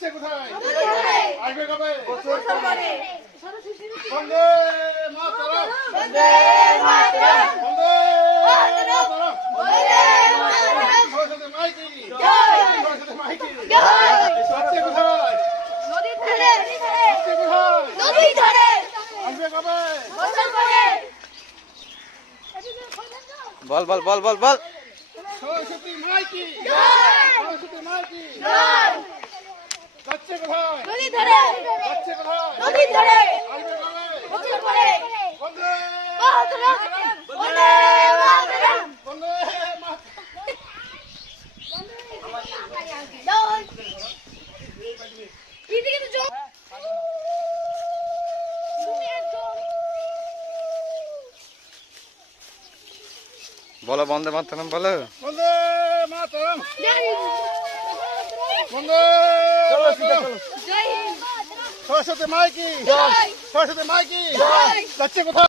যাচ্ছে কোথায়? আসবে কবে? বন্দে মাতরম, বন্দে মাতরম, বন্দে মাতরম, বন্দে মাতরম, সরস্বতী মাইকি, জয়, সরস্বতী মাইকি, জয়। যাচ্ছে কোথায়? নদীর ধারে, যাচ্ছে কোথায়? নদীর ধারে, আসবে কবে? বছর পরে। বল বল বল বল বল। সরস্বতী মাইকি, জয়, সরস্বতী মাইকি, জয়। যাচ্ছে কোথায়? নদীর ধারে, যাচ্ছে কোথায়? নদীর ধারে, আসবে কবে? বছর পরে। বন্দে মাতরম, বন্দে মাতরম, বন্দে মাতরম। জয়। এদিকে তো জয়। বলো বন্দে মাতরম বলো। বন্দে মাতরম, জয়। বন্দে মাতরম। জয়। সরস্বতী মাইকি, জয়। সরস্বতী মাইকি, জয়। যাচ্ছে কোথায়?